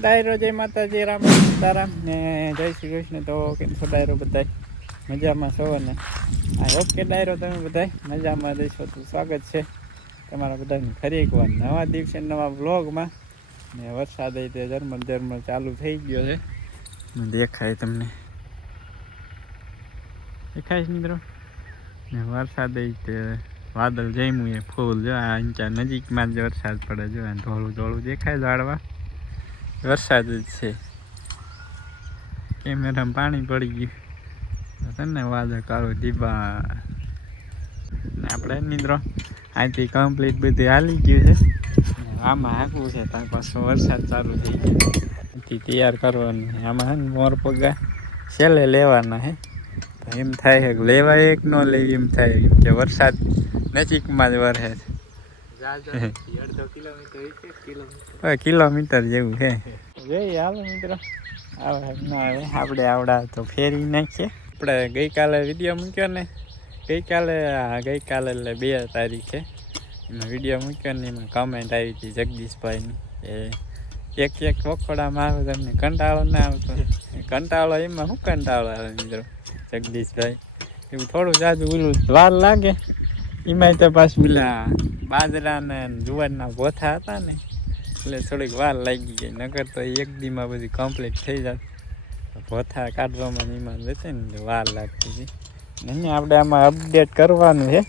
ડાયરો જય માતાજી રામ સીતારામ ને જય શ્રી કૃષ્ણ. તો કેમ છો ડાયરો બધાય? મજામાં છો ને? આ ઓકે ડાયરો તમે બધાય? મજામાં રહીશો તો સ્વાગત છે તમારા બધાને ફરી એકવાર નવા દિવસે નવા વ્લોગમાં. ને વરસાદ તે ઝરમર ઝરમર ચાલુ થઈ ગયો છે. દેખાય તમને. દેખાય છે મિત્રો? ને વરસાદ તે વાદળ જમ્યું એ ફૂલ. જો આ અંચા નજીકમાં જ વરસાદ પડે. જો ધોળું ધોળું દેખાય ઝાડવા. વરસાદ જ છે. કેમેરામાં પાણી પડી ગયું. તને વાદળ કાળું ને આપણે મિત્રો અહીંથી કમ્પ્લીટ બધું હાલી ગયું છે. આમાં હાંકવું છે ત્યાં પાછો વરસાદ ચાલુ થઈ ગયો. અહીંથી તૈયાર કરવાનું આમાં મોર પગા છેલ્લે લેવાના હે. એમ થાય કે લેવાય એક, ન લેવી એમ થાય કે વરસાદ નજીકમાં જ વરસે છે. કિલોમીટર જેવું છે. જોઈએ હાલો મિત્રો. આવે ના આવે. આપણે આવડા તો ફેરી નાખીએ. આપણે ગઈકાલે વીડિયો મૂક્યો ને. ગઈકાલે ગઈકાલે એટલે બે તારીખે. એમાં વીડિયો મૂક્યો ને એમાં કમેન્ટ આવી હતી જગદીશભાઈની. એ એક એક વખોડામાં આવે તમને કંટાળો ના આવતો. કંટાળો એમાં શું કંટાળો આવે મિત્રો? જગદીશભાઈ. એવું થોડું જાજુ ઓલું વાર લાગે. એમાંય તો પાછું પેલા બાજરા ને જુવારના ભોથા હતા ને એટલે થોડીક વાર લાગી ગઈ. નકર તો એક દીમાં બધી કમ્પ્લીટ થઈ જાત. ભોથા કાઢવામાં એમાં જશે ને વાર લાગતી હતી. નહીં આપણે આમાં અપડેટ કરવાનું છે.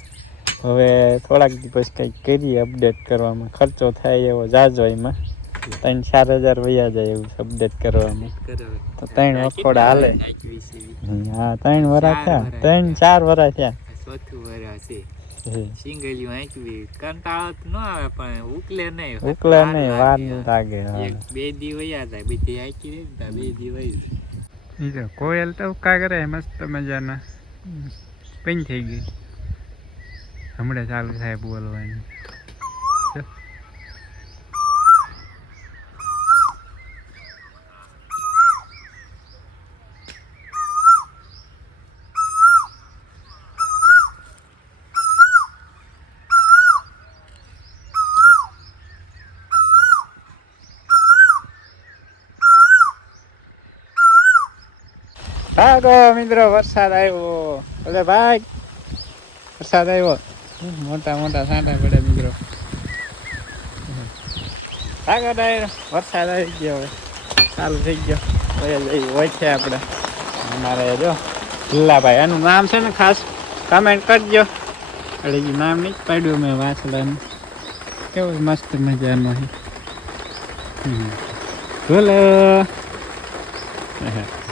હવે થોડાક દિવસ કંઈક કરીએ અપડેટ કરવામાં. ખર્ચો થાય એવો જાજો એમાં. ત્રણ ચાર હજાર વયા જાય એવું અપડેટ કરવામાં. તો ત્રણ વખોડા હાલે. હા ત્રણ વરા થયા. ત્રણ ચાર વરા થયા. ચોથું વરા છે. હમ. સિંગલિયું આંચવી કંટાળો ન આવે પણ ઉકલે નહીં ઉકલે નહીં વાર લાગે. બે દી વયા જાય બધી આંચી રહી ને ત્યાં બે દી ઈ તો કોયલ તો કા કરે મસ્ત મજાના. બંધ થઈ ગઈ. હમણાં ચાલુ થાય બોલવાની. ભાગો, મિત્રો, વરસાદ આવ્યો. એટલે ભાઈ, વરસાદ આવ્યો. મોટા મોટા સાંટા પડે મિત્રો. ભાગો ડાયરો, વરસાદ આવી ગયો હવે. ચાલુ થઈ ગયો. હોય છે આપણે. અમારે જો ભીલાભાઈ એનું નામ છે ને ખાસ? કમેન્ટ કરજો. એટલે એ નામ નહીં પાડ્યું મેં વાંચવાનું કેવું મસ્ત મજાનું છે. ભૂલો બોલો.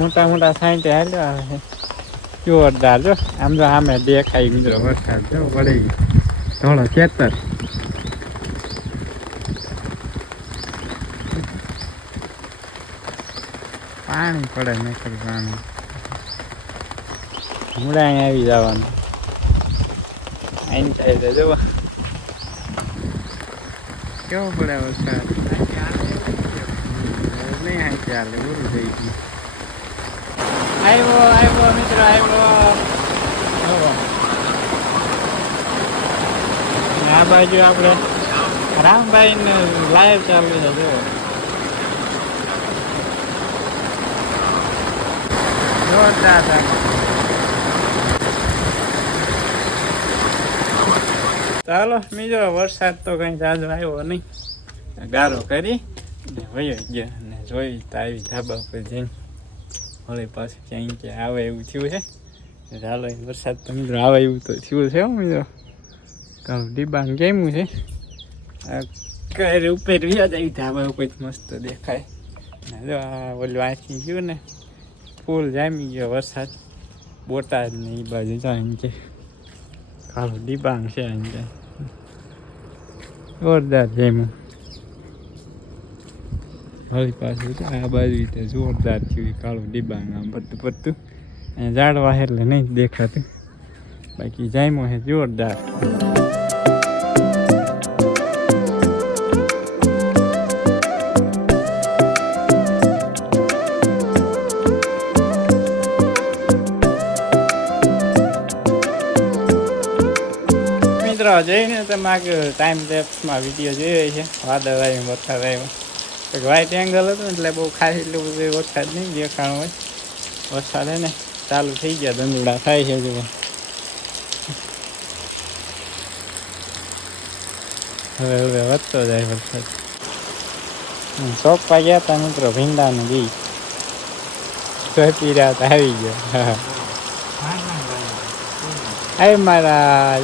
મોટા મોટા સાઈન્ટે હાલ્યો આવે જો, આમ તો આમે દેખાય મિત્રો. વરસાદ જો પડી ધોળો ખેતર. પાણી પડે નકર પાણી. હમણાં આવી જવાનું. અહીં થાય કેવો પડે વરસાદ નહીં હા ચાલે પૂરું થઈ ગયું. આવ્યો આવ્યો મિત્ર આવ્યો. આ બાજુ આપણે રામભાઈ લાઈવ ચાલુ છે જો જોરદાર ચાલો, બીજો વરસાદ તો કઈ જાજો આવ્યો નહીં. ગારો કરી ને વયો ગયો ને જોઈ તો આવી ધાબા ઉપર જઈને વળી પાછું ક્યાંય ક્યાં આવે એવું થયું છે. ચાલો વરસાદ તો મિત્રો આવે એવું તો થયું છે હું મિત્રો. કાલ ડીબાંગ કેમું છે. ઘર ઉપર વ્યા જાય ધાબા ઉપર મસ્ત દેખાય. ને જો આ ઓલું વાંચી ગયું ને, ફૂલ જામી ગયો વરસાદ. બોટાદ ને એ બાજુ જાય કે. કાલો ડીબાંગ છે અહીંયા જોરદાર જેમ વળી પાછું આ બાજુ રીતે જોરદાર થયું કાળું ડીબાંગ આમ પડતું પડતું અને ઝાડવા એટલે નહીં દેખાતું. બાકી જાયમો છે જોરદાર. મિત્રો જઈને તમે આગળ ટાઈમ લેપ્સમાં વીડિયો જોયો છે. વાદળ આવ્યું વરસાદ આવ્યો. એક વ્હાઈટ એંગલ હતું એટલે બહુ ખાસ એટલું બધું વરસાદ નહીં દેખાણ હોય. વરસાદ હે ને ચાલુ થઈ ગયા ધંધુડા થાય છે જો હવે હવે વધતો જાય વરસાદ. ચોકવા ગયા હતા મિત્રો ભીંડાનું બી. પી રાત આવી ગયો. હા મારા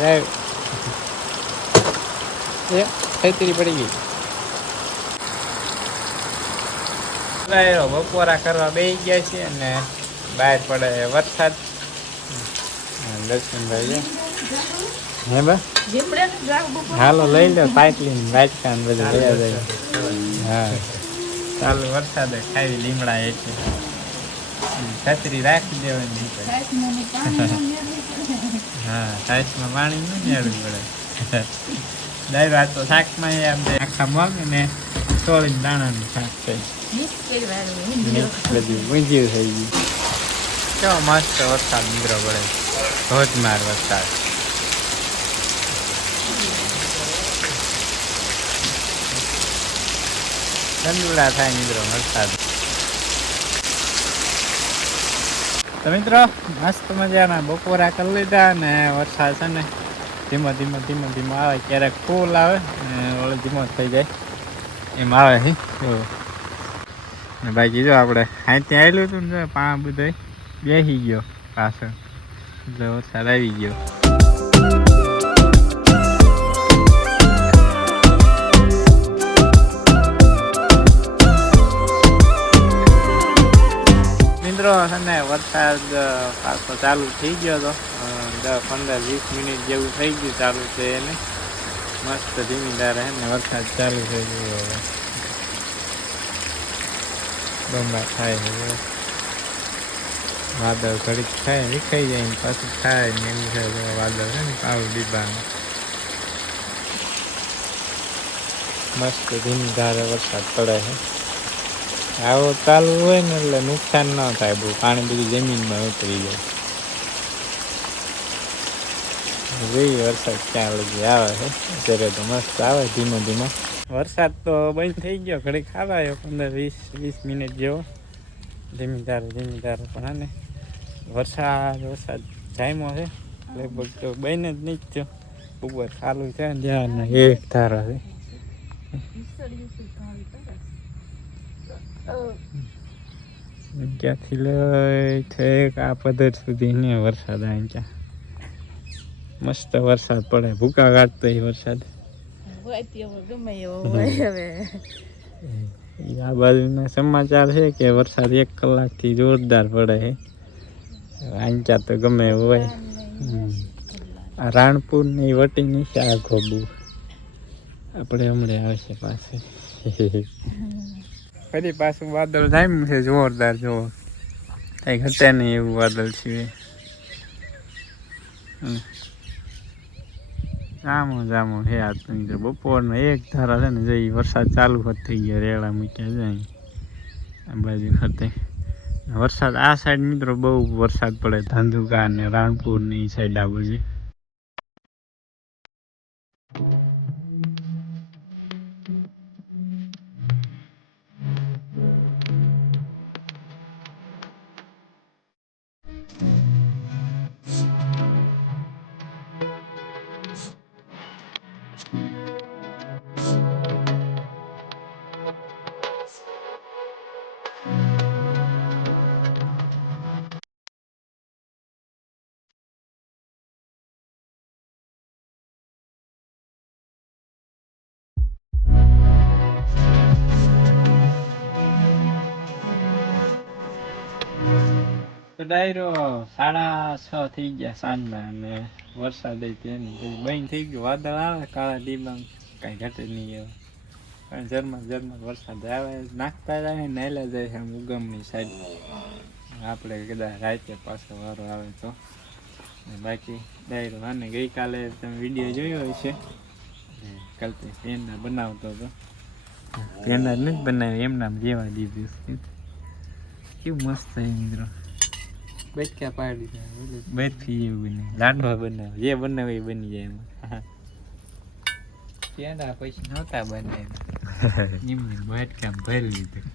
એ છેતરી પડી ગઈ. બપોરા કરવા બેસી ગયા છે અને બહાર પડે વરસાદ. છે. હે બા? હાલો લઈ લો પાટલી વાટકા બધું લઈ જાય હા. ચાલુ વરસાદ ખાવી લીમડા એ છે. છત્રી રાખી દેવાની હા સાઈસમાં પાણી ન નેડવું પડે. ડાયરો આ તો શાકમાં એ આમ આખા મગ ને સોળીને દાણાનું શાક થઈ બધું ઊંધિયું થઈ ગયું કેવો મસ્ત વરસાદ મિત્રો પડે ધોધમાર વરસાદ ઠંડુડા થાય મિત્રો વરસાદ તો મિત્રો મસ્ત મજાના બપોરા કરી લીધા ને વરસાદ છે ને ધીમો ધીમો ધીમો ધીમો આવે, ક્યારેક ફૂલ આવે ને ઓલો ધીમો થઈ જાય. એમ આવે હે. બાકી જો આપણે અહીંથી આવેલું હતું ને પા બધો બેસી ગયો પાછળ. એટલે વરસાદ આવી ગયો. મિત્રો છે ને વરસાદ પાછો ચાલુ થઈ ગયો હતો દસ, પંદર, વીસ મિનિટ જેવું થઈ ગયું ચાલુ છે એને. મસ્ત ધીમી ધારે હે ને વરસાદ ચાલુ થઈ ગયો હવે. બંબા થાય છે વાદળ ઘડીક થાય, વિખાઈ જાય ને પાછું થાય ને એમ છે વાદળ છે ને પાવું ડીબાનું. મસ્ત ધીમી ધારે વરસાદ પડે છે. આવો ચાલુ હોય ને એટલે નુકસાન ન થાય બહુ. પાણી બધું જમીનમાં ઉતરી જાય. જોઈએ, વરસાદ ક્યાં લગી આવે છે. અત્યારે તો મસ્ત આવે, ધીમો ધીમો. વરસાદ તો બંધ થઈ ગયો, ઘડીક ખાવાયો પંદર વીસ વીસ મિનિટ જેવો. ધીમી ધારે, ધીમી પણ આને વરસાદ વરસાદ જામ્યો છે. લગભગ તો બને જ નહીં થયો. ઉપર ચાલુ છે જ્યાં એક ધારો છે. ક્યાંથી લઈ છેક આ પદર સુધી ને વરસાદ આવી ત્યાં મસ્ત વરસાદ પડે ભૂકા કાઢતો એ વરસાદ. આ બાજુના સમાચાર છે કે વરસાદ એક કલાકથી જોરદાર પડે છે આંચા તો ગમે હોય. આ રાણપુરની વટી ની છે આ આપણે હમણાં આવશે પાસે. ફરી પાછું વાદળ જામ્યું છે જોરદાર જોવો કઈ ઘટે નહીં એવું વાદળ છે. જામો જામો હે આ તો બપોરનો એક ધારા છે ને જઈ વરસાદ ચાલુ હોત થઈ ગયો, રેડા મૂક્યા જાય આ બાજુ ખાતે. વરસાદ, આ સાઈડ મિત્રો બહુ વરસાદ પડે. ધંધુકા ને રાણપુરની સાઈડ આ બાજુ. તો ડાયરો સાડા છ થઈ ગયા સાંજના અને વરસાદ નહીં. બંધ થઈ ગયો. વાદળ આવે, કાળા ડીબાંગ, કાંઈ ઘટે નહીં એવું પણ ઝરમર ઝરમર વરસાદ આવે, નાખતા જાય નાયલા જાય છે ઉગમની સાઈડ આપણે કદાચ રાતે પાછો વારો આવે તો. બાકી ડાયરો આને ગઈકાલે તમે વીડિયો જોયો હશે. કાલ તો પેંડા બનાવતો હતો. પેંડા નથી બનાવ્યું એમનામ જેવા દીધું કેવું મસ્ત છે મિત્રો. બચકા પાડી દીધા બેથી એવું બને. લાડવા બનાવે જે બનાવે એ બની જાય એમાં. પેંડા પૈસા નહોતા બને. નિમની વાટકામ ભરી લીધું.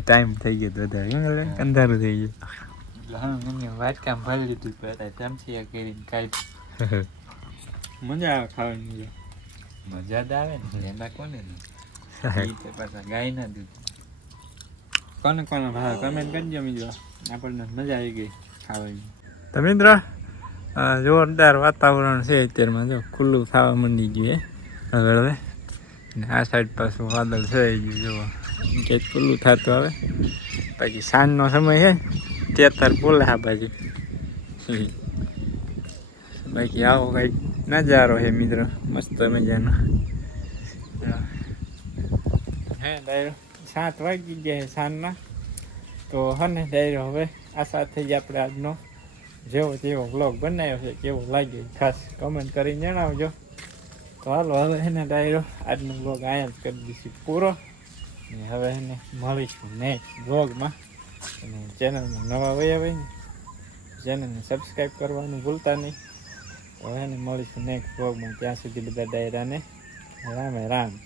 ટાઈમ થઈ ગયો તો વધારે? અંધારું થઈ ગયું. એટલે હા વાટકામ ભરી લીધું પહેલા ચમચી કરીને કાઢી મજા આવે ખાવાની મજા. જ આવે ને. પેંડા કોને પાછા ગાયના દૂધ કોને કોને ભાવે કમેન્ટ કરજો મિત્રો. આપણને મજા આવી ગઈ. તો મિત્રો જોરદાર વાતાવરણ છે અત્યારમાં જો, ખુલ્લું થવા માંડી ગયું આગળ હવે. ને આ સાઈડ પાછું વાદળ છે ગયું જો કે ખુલ્લું થતું આવે. પછી સાંજનો સમય છે. તેતર બોલે આ બાજુ. બાકી આવો કંઈક નજારો છે, મિત્રો. મસ્ત મજાનો. હે, ડાયરો. સાત વાગી ગયા છે સાંજના. તો હને, ડાયરો, હવે આ સાથે જ આપણે આજનો જેવો તેવો વ્લોગ બનાવ્યો છે, કેવો લાગ્યો ખાસ કમેન્ટ કરીને જણાવજો. તો હાલો, હવે એને ડાયરો આજનો વ્લોગ અહીંયા જ કરી દઈશું પૂરો. ને હવે એને મળીશું નેક્સ્ટ વ્લોગમાં અને ચેનલમાં નવા વયા હોય ને ચેનલને સબસ્ક્રાઈબ કરવાનું ભૂલતા નહીં. તો એને મળીશું નેક્સ્ટ વ્લોગમાં ત્યાં સુધી બધા ડાયરાને રામે રામ.